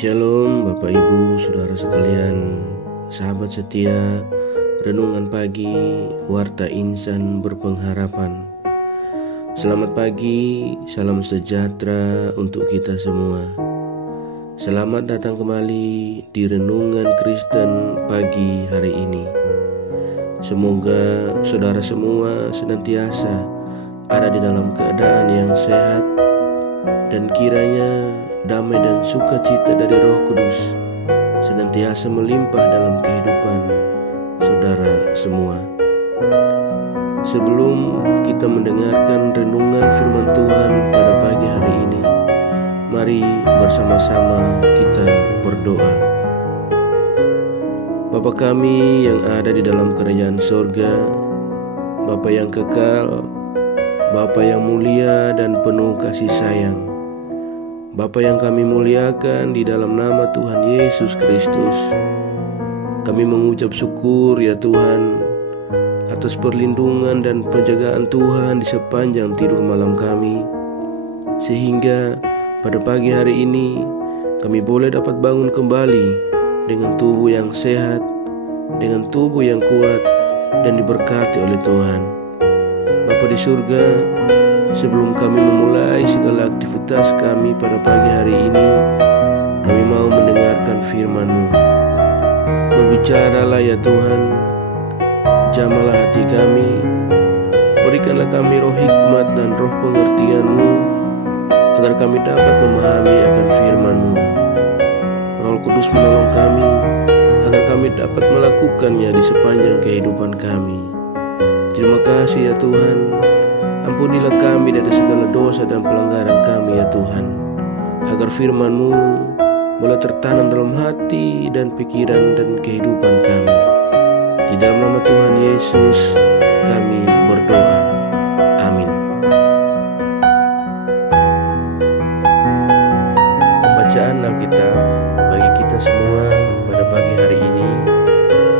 Shalom Bapak Ibu Saudara sekalian, sahabat setia Renungan Pagi Warta Insan Berpengharapan. Selamat pagi, salam sejahtera untuk kita semua. Selamat datang kembali di Renungan Kristen pagi hari ini. Semoga saudara semua senantiasa ada di dalam keadaan yang sehat, dan kiranya damai dan sukacita dari Roh Kudus senantiasa melimpah dalam kehidupan saudara semua. Sebelum kita mendengarkan renungan firman Tuhan pada pagi hari ini, mari bersama-sama kita berdoa. Bapa kami yang ada di dalam kerajaan sorga, Bapa yang kekal, Bapa yang mulia dan penuh kasih sayang, Bapa yang kami muliakan di dalam nama Tuhan Yesus Kristus, kami mengucap syukur ya Tuhan atas perlindungan dan penjagaan Tuhan di sepanjang tidur malam kami, sehingga pada pagi hari ini kami boleh dapat bangun kembali dengan tubuh yang sehat, dengan tubuh yang kuat dan diberkati oleh Tuhan. Bapa di surga, sebelum kami memulai segala aktivitas kami pada pagi hari ini, kami mau mendengarkan firman-Mu. Berbicaralah ya Tuhan, jamahlah hati kami, berikanlah kami roh hikmat dan roh pengertian-Mu, agar kami dapat memahami akan firman-Mu. Roh Kudus menolong kami, agar kami dapat melakukannya di sepanjang kehidupan kami. Terima kasih ya Tuhan. Ampunilah kami dari segala dosa dan pelanggaran kami ya Tuhan, agar firman-Mu boleh tertanam dalam hati dan pikiran dan kehidupan kami. Di dalam nama Tuhan Yesus kami berdoa. Amin. Bacaan Alkitab bagi kita semua pada pagi hari ini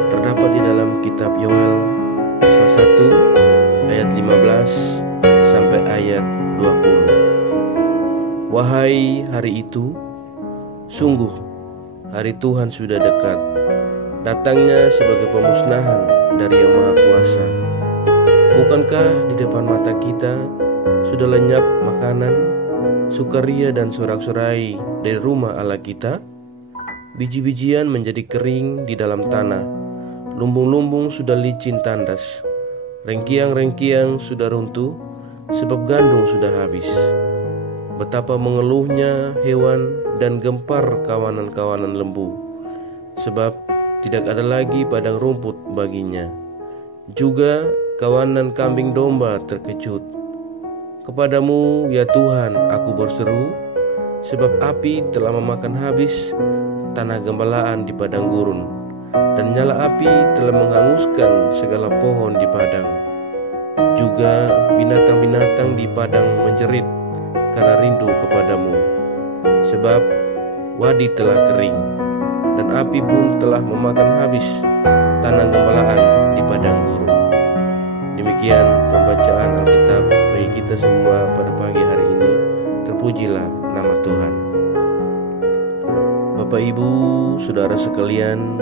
terdapat di dalam kitab Yoel pasal 1 ayat 15 sampai ayat 20. Wahai hari itu, sungguh hari Tuhan sudah dekat, datangnya sebagai pemusnahan dari Yang Maha Kuasa. Bukankah di depan mata kita sudah lenyap makanan, sukaria dan sorak-sorai dari rumah Allah kita? Biji-bijian menjadi kering di dalam tanah, lumbung-lumbung sudah licin tandas, rengkiang-rengkiang sudah runtuh, sebab gandum sudah habis. Betapa mengeluhnya hewan dan gempar kawanan-kawanan lembu, sebab tidak ada lagi padang rumput baginya. Juga kawanan kambing domba terkejut. Kepadamu ya Tuhan aku berseru, sebab api telah memakan habis tanah gembalaan di padang gurun, dan nyala api telah menghanguskan segala pohon di padang. Juga binatang-binatang di padang menjerit karena rindu kepadamu, sebab wadi telah kering, dan api pun telah memakan habis tanah gembalaan di padang gurun. Demikian pembacaan Alkitab bagi kita semua pada pagi hari ini. Terpujilah nama Tuhan. Bapak Ibu Saudara sekalian,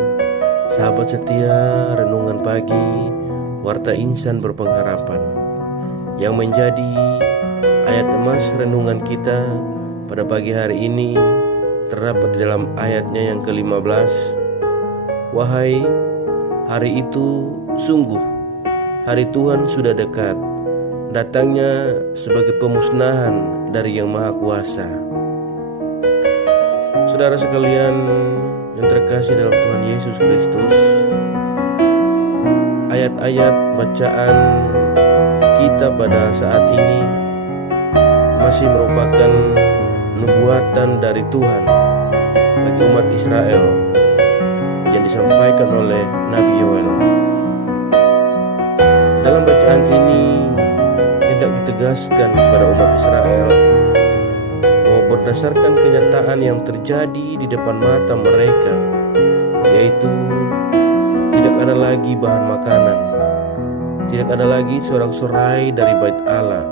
sahabat setia Renungan Pagi Warta Insan Berpengharapan, yang menjadi ayat emas renungan kita pada pagi hari ini terdapat di dalam ayatnya yang ke-15. Wahai hari itu, sungguh hari Tuhan sudah dekat, datangnya sebagai pemusnahan dari Yang Maha Kuasa. Saudara sekalian yang terkasih dalam Tuhan Yesus Kristus, ayat-ayat bacaan kita pada saat ini masih merupakan nubuatan dari Tuhan bagi umat Israel yang disampaikan oleh Nabi Yoel. Dalam bacaan ini hendak ditegaskan kepada umat Israel bahwa berdasarkan kenyataan yang terjadi di depan mata mereka, yaitu tidak ada lagi bahan makanan, tidak ada lagi sorak-sorai dari bait Allah,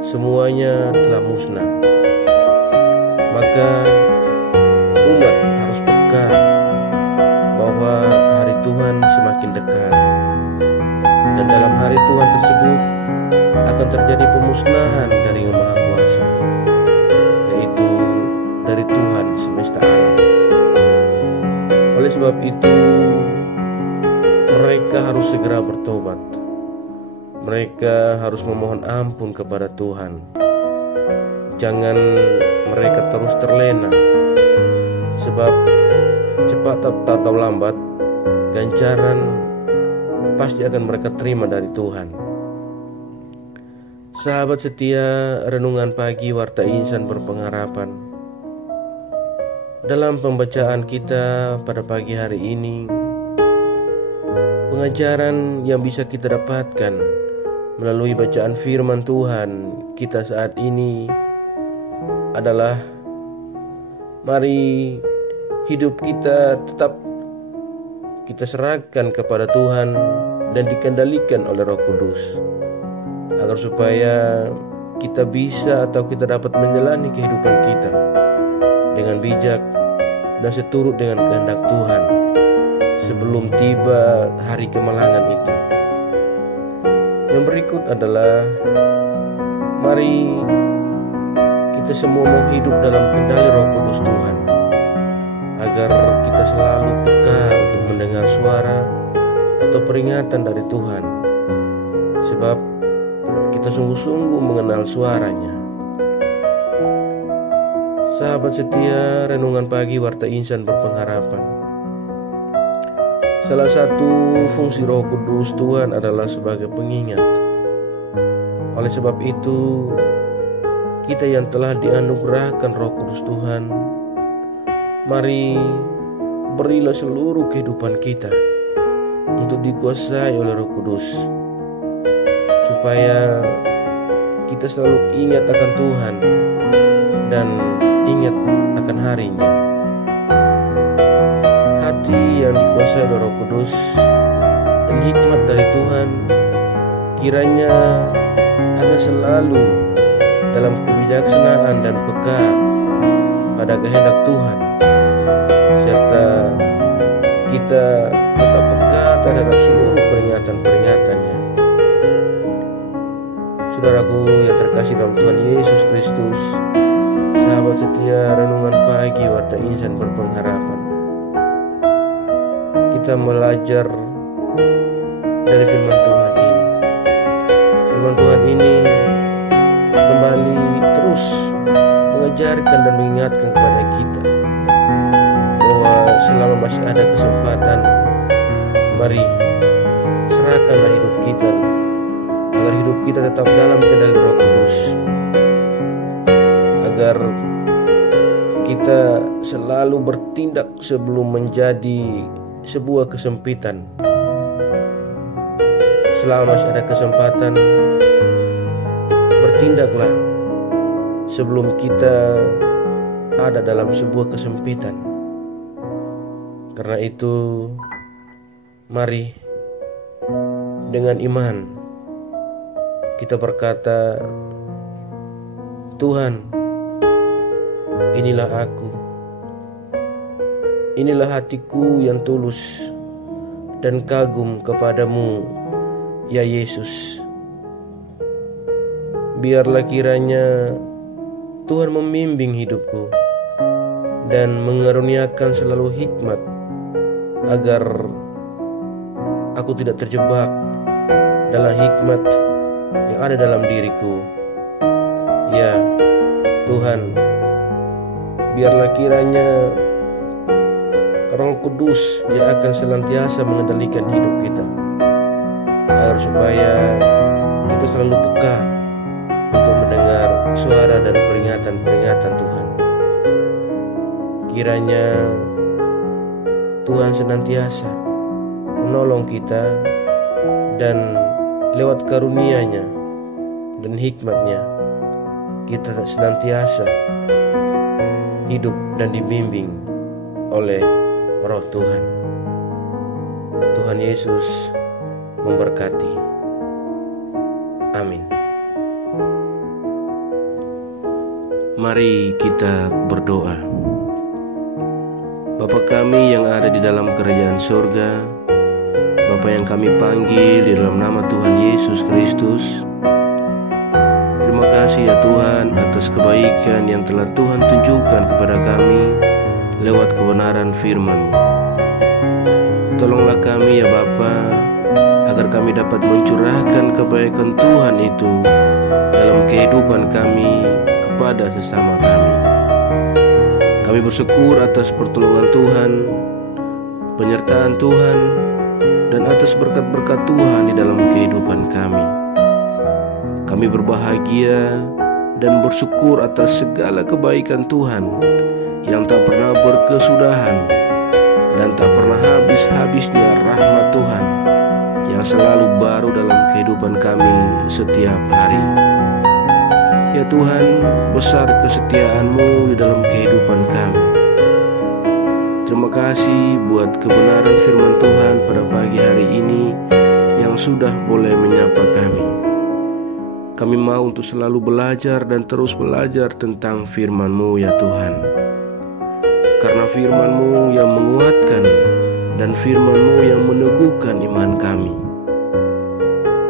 semuanya telah musnah. Maka umat harus peka bahwa hari Tuhan semakin dekat. Dan dalam hari Tuhan tersebut akan terjadi pemusnahan dari Yang Maha Kuasa, yaitu dari Tuhan semesta alam. Oleh sebab itu, mereka harus segera bertobat. Mereka harus memohon ampun kepada Tuhan. Jangan mereka terus terlena, sebab cepat atau lambat ganjaran pasti akan mereka terima dari Tuhan. Sahabat setia Renungan Pagi Warta Insan Berpengharapan, dalam pembacaan kita pada pagi hari ini, pengajaran yang bisa kita dapatkan melalui bacaan firman Tuhan kita saat ini adalah, mari hidup kita tetap kita serahkan kepada Tuhan dan dikendalikan oleh Roh Kudus, agar supaya kita bisa atau kita dapat menjalani kehidupan kita dengan bijak dan seturut dengan kehendak Tuhan sebelum tiba hari kemalangan itu. Yang berikut adalah, mari kita semua mau hidup dalam kendali Roh Kudus Tuhan, agar kita selalu peka untuk mendengar suara atau peringatan dari Tuhan, sebab kita sungguh-sungguh mengenal suaranya. Sahabat setia Renungan Pagi Warta Insan Berpengharapan, salah satu fungsi Roh Kudus Tuhan adalah sebagai pengingat. Oleh sebab itu, kita yang telah dianugerahkan Roh Kudus Tuhan, mari berilah seluruh kehidupan kita untuk dikuasai oleh Roh Kudus, supaya kita selalu ingat akan Tuhan dan ingat akan harinya. Hati yang dikuasai oleh Roh Kudus dan hikmat dari Tuhan kiranya akan selalu dalam kebijaksanaan dan peka pada kehendak Tuhan, serta kita tetap peka terhadap seluruh peringatan-peringatannya. Saudaraku yang terkasih dalam Tuhan Yesus Kristus, sahabat setia Renungan Pagi Warta Insan Berpengharapan, kita belajar dari firman Tuhan ini. Firman Tuhan ini kembali terus mengajarkan dan mengingatkan kepada kita bahwa selama masih ada kesempatan, mari serahkanlah hidup kita, agar hidup kita tetap dalam kendali Roh Kudus, agar kita selalu bertindak sebelum menjadi sebuah kesempitan. Selama masih ada kesempatan, bertindaklah sebelum kita ada dalam sebuah kesempitan. Karena itu, mari dengan iman kita berkata, Tuhan, inilah aku, inilah hatiku yang tulus dan kagum kepadamu, ya Yesus. Biarlah kiranya Tuhan membimbing hidupku dan mengaruniakan selalu hikmat, agar aku tidak terjebak dalam hikmat yang ada dalam diriku. Ya Tuhan, biarlah kiranya Roh Kudus yang akan senantiasa mengendalikan hidup kita, agar supaya kita selalu peka untuk mendengar suara dan peringatan-peringatan Tuhan. Kiranya Tuhan senantiasa menolong kita, dan lewat karunia-Nya dan hikmat-Nya kita senantiasa hidup dan dibimbing oleh Roh Tuhan. Tuhan Yesus memberkati. Amin. Mari kita berdoa. Bapa kami yang ada di dalam kerajaan surga, Bapa yang kami panggil di dalam nama Tuhan Yesus Kristus, terima kasih ya Tuhan atas kebaikan yang telah Tuhan tunjukkan kepada kami lewat kebenaran firman-Mu. Tolonglah kami ya Bapa, agar kami dapat mencurahkan kebaikan Tuhan itu dalam kehidupan kami kepada sesama kami. Kami bersyukur atas pertolongan Tuhan, penyertaan Tuhan, dan atas berkat-berkat Tuhan di dalam kehidupan kami. Kami berbahagia dan bersyukur atas segala kebaikan Tuhan yang tak pernah berkesudahan dan tak pernah habis-habisnya rahmat Tuhan yang selalu baru dalam kehidupan kami setiap hari. Ya Tuhan, besar kesetiaan-Mu di dalam kehidupan kami. Terima kasih buat kebenaran firman Tuhan pada pagi hari ini yang sudah boleh menyapa kami. Kami mau untuk selalu belajar dan terus belajar tentang firman-Mu ya Tuhan. Karena firman-Mu yang menguatkan dan firman-Mu yang meneguhkan iman kami.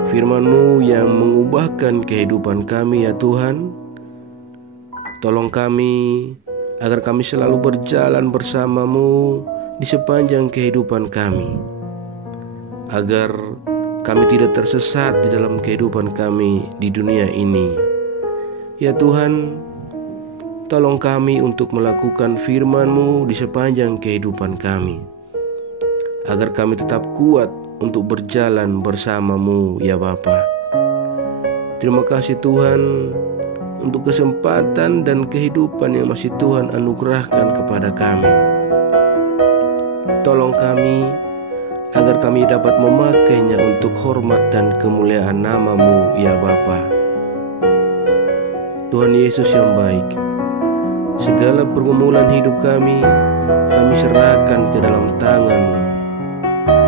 Firman-Mu yang mengubahkan kehidupan kami ya Tuhan. Tolong kami agar kami selalu berjalan bersama-Mu di sepanjang kehidupan kami, agar kami tidak tersesat di dalam kehidupan kami di dunia ini. Ya Tuhan, tolong kami untuk melakukan firman-Mu di sepanjang kehidupan kami, agar kami tetap kuat untuk berjalan bersama-Mu ya Bapa. Terima kasih Tuhan untuk kesempatan dan kehidupan yang masih Tuhan anugerahkan kepada kami. Tolong kami agar kami dapat memakainya untuk hormat dan kemuliaan nama-Mu ya Bapa. Tuhan Yesus yang baik, segala pergumulan hidup kami serahkan ke dalam tangan-Mu.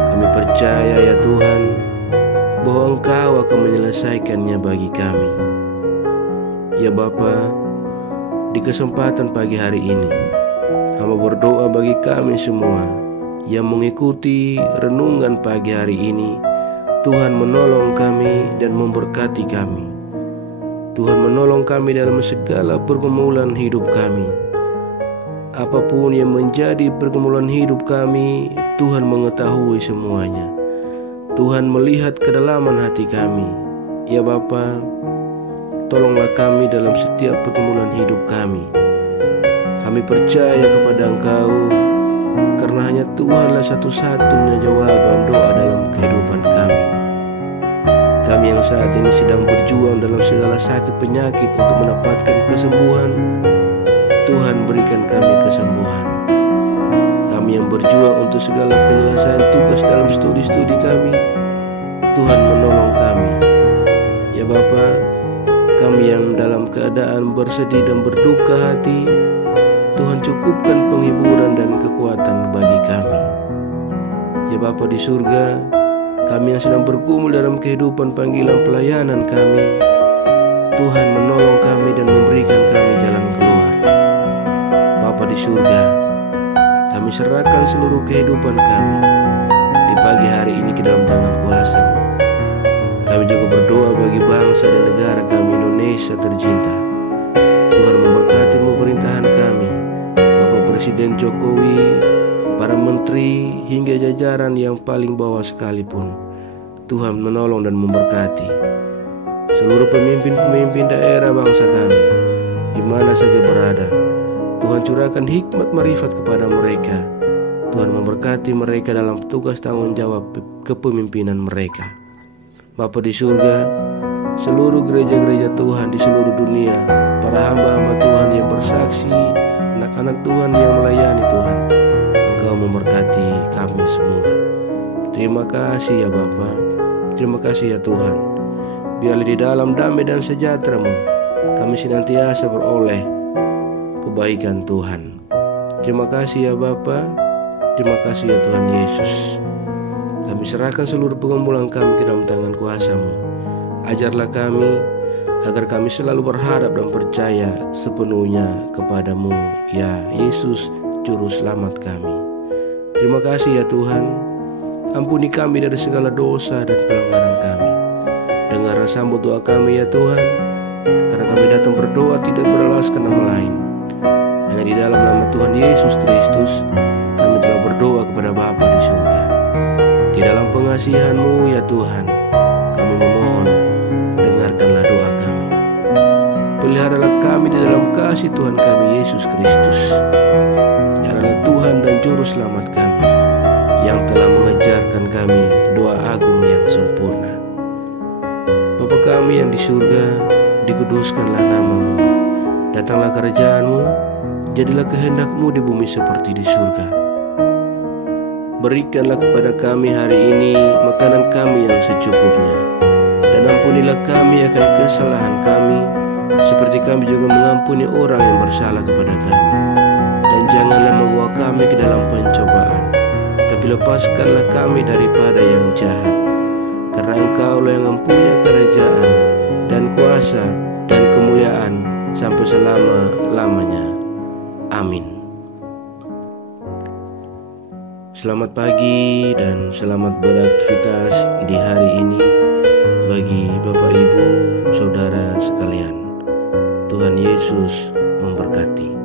Kami percaya ya Tuhan bahwa Engkau akan menyelesaikannya bagi kami. Ya Bapa, di kesempatan pagi hari ini hamba berdoa bagi kami semua yang mengikuti renungan pagi hari ini. Tuhan menolong kami dan memberkati kami. Tuhan menolong kami dalam segala pergumulan hidup kami. Apapun yang menjadi pergumulan hidup kami, Tuhan mengetahui semuanya. Tuhan melihat kedalaman hati kami. Ya Bapa, tolonglah kami dalam setiap pergumulan hidup kami. Kami percaya kepada Engkau, karena hanya Tuhanlah satu-satunya jawaban doa dalam kehidupan kami. Kami yang saat ini sedang berjuang dalam segala sakit penyakit untuk mendapatkan kesembuhan, Tuhan berikan kami kesembuhan. Kami yang berjuang untuk segala penyelesaian tugas dalam studi-studi kami, Tuhan menolong kami. Ya Bapa, kami yang dalam keadaan bersedih dan berduka hati, Tuhan cukupkan penghiburan dan kekuatan bagi kami. Ya Bapa di surga, kami yang sedang bergumul dalam kehidupan panggilan pelayanan kami, Tuhan menolong kami dan memberikan kami jalan keluar. Bapa di surga, kami serahkan seluruh kehidupan kami di pagi hari ini ke dalam tangan kuasa-Mu. Kami juga berdoa bagi bangsa dan negara kami Indonesia tercinta. Tuhan memberkati pemerintahan kami, Bapak Presiden Jokowi, para menteri hingga jajaran yang paling bawah sekalipun. Tuhan menolong dan memberkati seluruh pemimpin-pemimpin daerah bangsa kami di mana saja berada. Tuhan curahkan hikmat marifat kepada mereka. Tuhan memberkati mereka dalam tugas tanggung jawab kepemimpinan mereka. Bapa di surga, seluruh gereja-gereja Tuhan di seluruh dunia, para hamba-hamba Tuhan yang bersaksi, anak-anak Tuhan yang melayani Tuhan, Engkau memberkati kami semua. Terima kasih ya Bapa, terima kasih ya Tuhan. Biarlah di dalam damai dan sejahtera-Mu kami senantiasa beroleh kebaikan Tuhan. Terima kasih ya Bapa, terima kasih ya Tuhan Yesus. Kami serahkan seluruh pergumulan kami ke dalam tangan kuasa-Mu. Ajarlah kami agar kami selalu berharap dan percaya sepenuhnya kepada-Mu ya Yesus Juru Selamat kami. Terima kasih ya Tuhan, ampuni kami dari segala dosa dan pelanggaran kami. Dengarlah sambut doa kami ya Tuhan, karena kami datang berdoa tidak beralaskan nama lain. Hanya di dalam nama Tuhan Yesus Kristus kami telah berdoa kepada Bapa di surga. Di dalam pengasihan-Mu ya Tuhan, kami memohon, dengarkanlah doa kami. Peliharalah kami di dalam kasih Tuhan kami Yesus Kristus. Dialah Tuhan dan Juru Selamat kami, yang telah mengajarkan kami doa agung yang sempurna. Bapa kami yang di surga, dikuduskanlah nama-Mu. Datanglah kerajaan-Mu, jadilah kehendak-Mu di bumi seperti di surga. Berikanlah kepada kami hari ini makanan kami yang secukupnya, dan ampunilah kami akan kesalahan kami, seperti kami juga mengampuni orang yang bersalah kepada kami. Dan janganlah membawa kami ke dalam pencobaan, tapi lepaskanlah kami daripada yang jahat. Karena Engkau-Lah yang mempunyai kerajaan dan kuasa dan kemuliaan sampai selama-lamanya. Amin. Selamat pagi dan selamat beraktivitas di hari ini bagi Bapak Ibu Saudara sekalian. Tuhan Yesus memberkati.